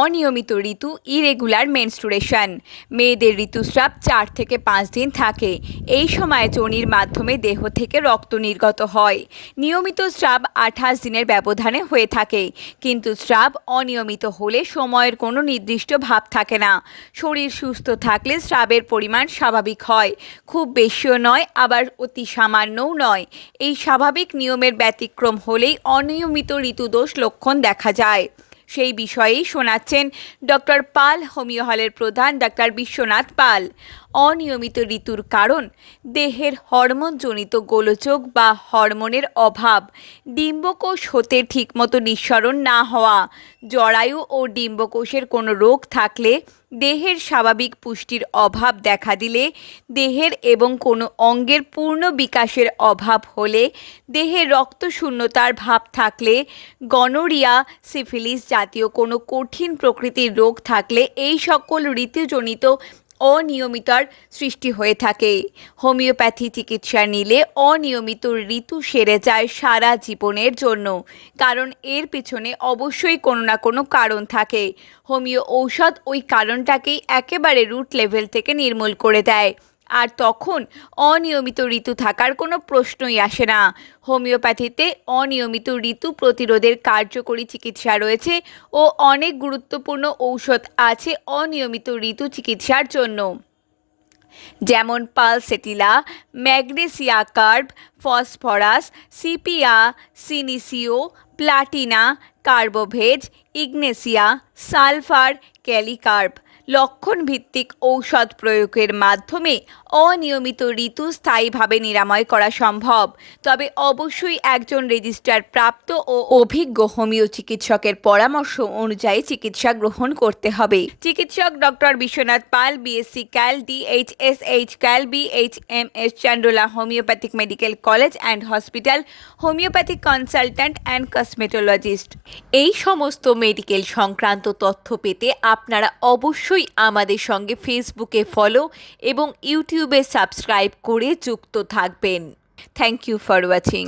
অনিয়মিত ঋতু irregular menstruation. মেয়েদের ঋতুস্রাব 4 থেকে 5 দিন থাকে। এই সময় যোনির মাধ্যমে দেহ থেকে রক্ত নির্গত হয়। নিয়মিত স্রাব 28 দিনের ব্যবধানে হয়ে থাকে, কিন্তু স্রাব অনিয়মিত হলে সময়ের কোনো নির্দিষ্ট ভাব থাকে না। শরীর সুস্থ থাকলে স্রাবের পরিমাণ স্বাভাবিক হয়, খুব বেশিও নয় আবার অতি সামান্যও নয়। এই স্বাভাবিক নিয়মের ব্যতিক্রম হলেই অনিয়মিত ঋতুদোষ লক্ষণ দেখা যায়। সেই বিষয়েই শোনাচ্ছেন ডক্টর পাল, হোমিও হলের প্রধান ডাক্তার বিশ্বনাথ পাল। অনিয়মিত ঋতুর কারণ: দেহের হরমোনজনিত গোলযোগ বা হরমোনের অভাব, ডিম্বকোষ হতে ঠিকমতো নিঃসরণ না হওয়া, জরায়ু ও ডিম্বকোষের কোনো রোগ থাকলে, দেহের স্বাভাবিক পুষ্টির অভাব দেখা দিলে, দেহের এবং কোনো অঙ্গের পূর্ণ বিকাশের অভাব হলে, দেহে রক্তশূন্যতার ভাব থাকলে, গনোরিয়া, সিফিলিস জাতীয় কোনো কঠিন প্রকৃতির রোগ থাকলে এই সকল ঋতুজনিত অনিয়মিতার সৃষ্টি হয়ে থাকে। হোমিওপ্যাথি চিকিৎসা নিলে অনিয়মিত ঋতু সেরে যায় সারা জীবনের জন্য, কারণ এর পিছনে অবশ্যই কোনো না কোনো কারণ থাকে। হোমিও ঔষধ ওই কারণটাকেই একেবারে রুট লেভেল থেকে নির্মূল করে দেয়, আর তখন অনিয়মিত ঋতু থাকার কোনো প্রশ্নই আসে না। হোমিওপ্যাথিতে অনিয়মিত ঋতু প্রতিরোধের কার্যকরী চিকিৎসা রয়েছে ও অনেক গুরুত্বপূর্ণ ঔষধ আছে অনিয়মিত ঋতু চিকিৎসার জন্য, যেমন pulsatilla, magnesia carb, phosphorus, sepia, senecio, platina, carbo veg, ignatia, sulphur, kali carb. লক্ষণভিত্তিক ঔষধ প্রয়োগের মাধ্যমে অনিয়মিত ঋতু স্থায়ীভাবে নিরাময় করা সম্ভব, তবে অবশ্যই একজন রেজিস্টার প্রাপ্ত ও অভিজ্ঞ হোমিও চিকিৎসকের পরামর্শ অনুযায়ী চিকিৎসা গ্রহণ করতে হবে। চিকিৎসক doctor Biswanath Pal, BSc Cal, DHSH Cal, BHMS, Chandola homeopathic medical college and hospital, homeopathic consultant and cosmetologist. এই সমস্ত মেডিকেল সংক্রান্ত তথ্য পেতে আপনারা অবশ্যই আমাদের সঙ্গে ফেসবুকে ফলো এবং ইউটিউবে সাবস্ক্রাইব করে যুক্ত থাকবেন। Thank you for watching.